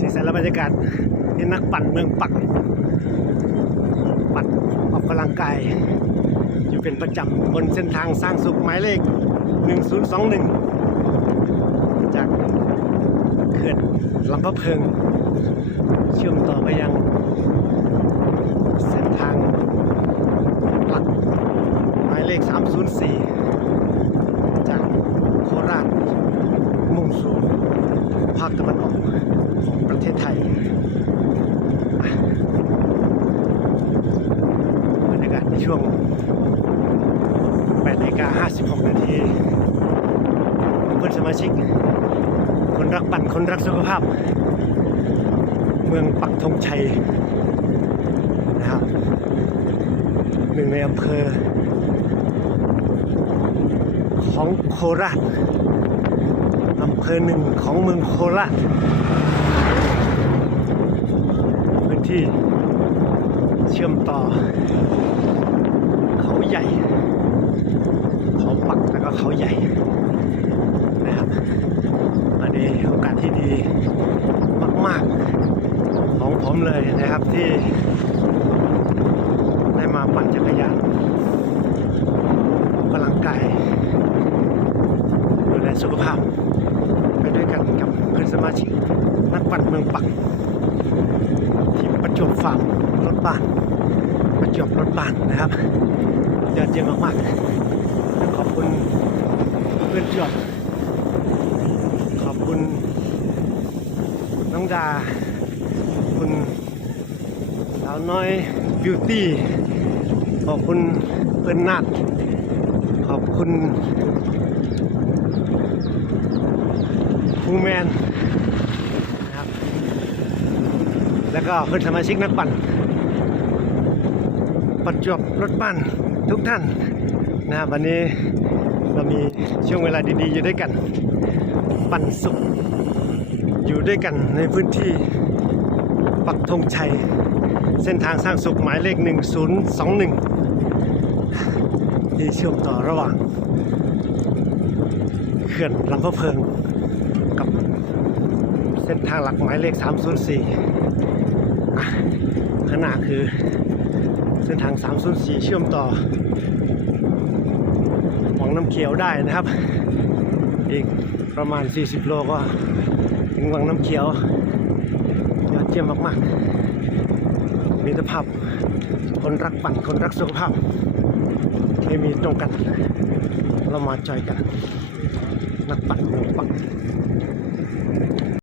สีสันและบรรยากาศที่นักปั่นเมืองปัก ปั่นออกกำลังกาย อยู่เป็นประจำบนเส้นทางสร้างสุขหมายเลข 1021 จากเขื่อนลำพะเพิง เชื่อมต่อไปยังเส้นทางหลักหมายเลข 304 จากโคราชมุ่งสู่ภาคตะวันออก ของประเทศไทยบรรยากาศในช่วง8นาฬิกา56 นาทีเพื่อนสมาชิก คนรักปั่น คนรักสุขภาพ เมืองปักธงชัยนะครับหนึ่งในอำเภอ ของโคราชอำเภอหนึ่งของเมืองโคราช ที่เชื่อมต่อ เขาใหญ่ เขาปักแล้วก็เขาใหญ่นะครับอันนี้โอกาสที่ดีมาก ๆ ของผมเลยนะครับที่ได้มาปั่นจักรยานออกกำลังกายดูแลสุขภาพ ไปด้วยกันกับเพื่อนสมาชิกนักปั่นเมืองปักทีม ประจวบฟาร์มรถบ้านประจวบรถบ้านนะครับยอดเยี่ยมมากๆขอบคุณเพื่อนจวบขอบคุณน้องดา คุณสาวน้อยบิวตี้ขอบคุณเพื่อนนาดขอบคุณครูแมน แล้วก็เพื่อนสมาชิกนักปั่นประจบรถบ้านทุกท่านนะครับวันนี้เรามีช่วงเวลาดีๆ อยู่ด้วยกัน ปั่นสุข อยู่ด้วยกันในพื้นที่ปักธงชัย เส้นทางสร้างสุขหมายเลข 1021 ที่เชื่อมต่อระหว่างเขื่อนลำพะเพิงกับเส้นทางหลักหมายเลข 304อ่ ข้างหน้าคือเส้นทาง 304 เชื่อมต่อวังน้ำเขียวได้นะครับ อีกประมาณ 40 โลก็ถึงวังน้ำเขียวยอดเยี่ยมมากๆ มีสภาพคนรักปั่น คนรักสุขภาพเคมีตรงกัน เรามาจอยกัน นักปั่นเมืองปัก